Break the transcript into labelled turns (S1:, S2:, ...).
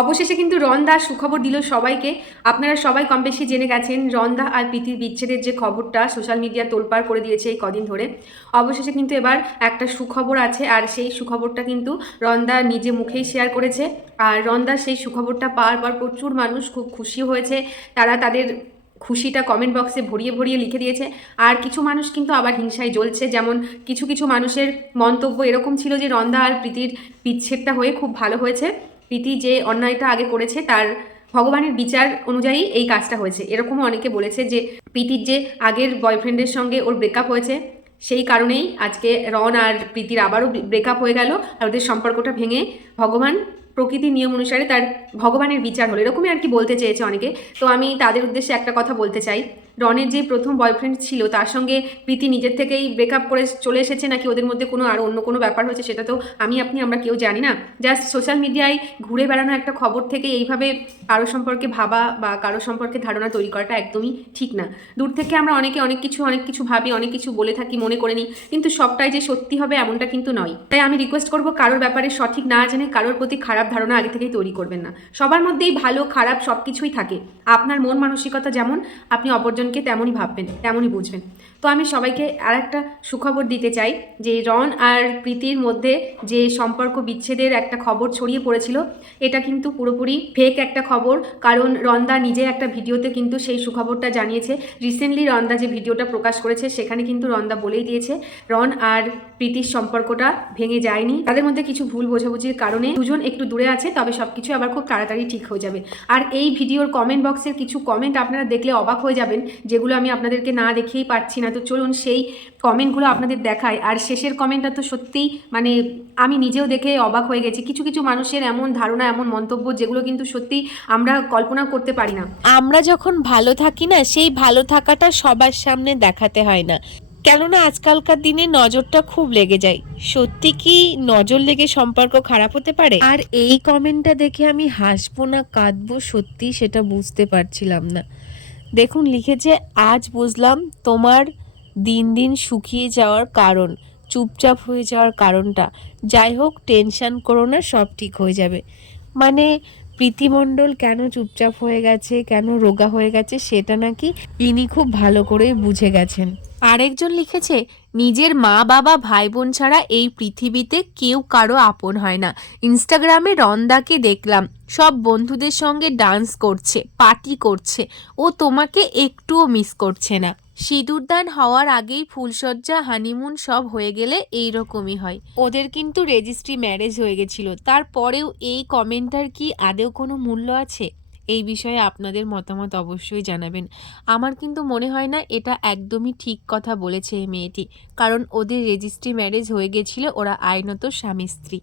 S1: অবশেষে কিন্তু রন্দা সুখবর দিল সবাইকে। আপনারা সবাই কম বেশি জেনে গেছেন, রন্দা আর প্রীতির বিচ্ছেদের যে খবরটা সোশ্যাল মিডিয়া তোলপাড় করে দিয়েছে এই কদিন ধরে। অবশেষে কিন্তু এবার একটা সুখবর আছে আর সেই সুখবরটা কিন্তু রন্দা নিজে মুখেই শেয়ার করেছে। আর রন্দা সেই সুখবরটা পাওয়ার পর প্রচুর মানুষ খুব খুশি হয়েছে। তারা তাদের খুশিটা কমেন্ট বক্সে ভরিয়ে ভরিয়ে লিখে দিয়েছে। আর কিছু মানুষ কিন্তু আবার হিংসায় জ্বলছে। যেমন কিছু কিছু মানুষের মন্তব্য এরকম ছিল যে রন্দা আর প্রীতির বিচ্ছেদটা হয়ে খুব ভালো হয়েছে। প্রীতি যে অন্যায়টা আগে করেছে, তার ভগবানের বিচার অনুযায়ী এই কাজটা হয়েছে। এরকমও অনেকে বলেছে যে প্রীতির যে আগের বয়ফ্রেন্ডের সঙ্গে ওর ব্রেকআপ হয়েছে, সেই কারণেই আজকে রন আর প্রীতির আবারও ব্রেকআপ হয়ে গেল আর ওদের সম্পর্কটা ভেঙে ভগবান প্রকৃতির নিয়ম অনুসারে তার ভগবানের বিচার হলো। এরকমই আর কি বলতে চেয়েছে অনেকে। তো আমি তাদের উদ্দেশ্যে একটা কথা বলতে চাই। রনের যে প্রথম বয়ফ্রেন্ড ছিল, তার সঙ্গে প্রীতি নিজের থেকেই ব্রেকআপ করে চলে এসেছে নাকি ওদের মধ্যে কোনো আরও অন্য কোনো ব্যাপার হয়েছে সেটা তো আমি, আপনি, আমরা কেউ জানি না। জাস্ট সোশ্যাল মিডিয়ায় ঘুরে বেড়ানো একটা খবর থেকে এইভাবে কারও সম্পর্কে ভাবা বা কারও সম্পর্কে ধারণা তৈরি করাটা একদমই ঠিক না। দূর থেকে আমরা অনেকে অনেক কিছু অনেক কিছু ভাবি, অনেক কিছু বলে থাকি, মনে করে নিই, কিন্তু সবটাই যে সত্যি হবে এমনটা কিন্তু নয়। তাই আমি রিকোয়েস্ট করব কারোর ব্যাপারে সঠিক না জেনে কারোর প্রতি খারাপ ধারণা আগে থেকেই তৈরি করবেন না। সবার মধ্যেই ভালো, খারাপ সব কিছুই থাকে। আপনার মন মানসিকতা যেমন, আপনি অপরজনকে তেমনই ভাববেন, তেমনই বুঝবেন। তো আমি সবাইকে আর একটা সুখবর দিতে চাই যে রন আর প্রীতির মধ্যে যে সম্পর্ক বিচ্ছেদের একটা খবর ছড়িয়ে পড়েছিল, এটা কিন্তু পুরোপুরি ফেক একটা খবর। কারণ রন্দা নিজে একটা ভিডিওতে কিন্তু সেই সুখবরটা জানিয়েছে। রিসেন্টলি রন্দা যে ভিডিওটা প্রকাশ করেছে, সেখানে কিন্তু রন্দা বলেই দিয়েছে, রন আর প্রীতির সম্পর্কটা ভেঙে যায়নি। তাদের মধ্যে কিছু ভুল বোঝাবুঝির কারণে দুজন একটু দূরে আছে, তবে সব কিছু আবার খুব তাড়াতাড়ি ঠিক হয়ে যাবে। আর এই ভিডিওর কমেন্ট বক্সের কিছু কমেন্ট আপনারা দেখলে অবাক হয়ে যাবেন যেগুলো আমি আপনাদেরকে না দেখেই পারছি না। তো চলুন সেই কমেন্টগুলো আপনাদের দেখায় আর শেষের কমেন্টটা তো সত্যিই মানে আমি নিজেও দেখে অবাক হয়ে গেছি। কিছু কিছু মানুষের এমন ধারণা এমন মন্তব্য যেগুলো কিন্তু সত্যি আমরা কল্পনা করতে পারি না।
S2: আমরা যখন ভালো থাকি না সেই ভালো থাকাটা সবার সামনে দেখাতে হয় না। কেননা আজকালকার দিনে নজরটা খুব লেগে যায়। সত্যি কি নজর লেগে সম্পর্ক খারাপ হতে পারে? আর এই কমেন্টটা দেখে আমি হাসবো না কাঁদবো সত্যি সেটা বুঝতে পারছিলাম না। দেখুন, লিখেছে, আজ বুঝলাম তোমার দিন দিন শুকিয়ে যাওয়ার কারণ, চুপচাপ হয়ে যাওয়ার কারণটা। যাই হোক, টেনশান করো না, সব ঠিক হয়ে যাবে। মানে প্রীতিমণ্ডল কেন চুপচাপ হয়ে গেছে, কেন রোগা হয়ে গেছে, সেটা নাকি ইনি খুব ভালো করেই বুঝে গেছেন। আরেকজন লিখেছে, নিজের মা, বাবা ভাই বোন ছাড়া এই পৃথিবীতে কেউ কারও আপন হয় না। ইনস্টাগ্রামে রন্দাকে দেখলাম, সব বন্ধুদের সঙ্গে ডান্স করছে, পার্টি করছে। ও তোমাকে একটুও মিস করছে না। সিঁদুরদান হওয়ার আগেই ফুলসজ্জা হানিমুন সব হয়ে গেলে এই রকমই হয়। ওদের কিন্তু রেজিস্ট্রি ম্যারেজ হয়ে গেছিল। তারপরেও এই কমেন্টার কি আদেও কোনো মূল্য আছে? এই বিষয়ে আপনাদের মতামত অবশ্যই জানাবেন। আমার কিন্তু মনে হয় না এটা একদমই ঠিক কথা বলেছে মেয়েটি। কারণ ওদের রেজিস্ট্রি ম্যারেজ হয়ে গেছিল, ওরা আইনত স্বামী স্ত্রী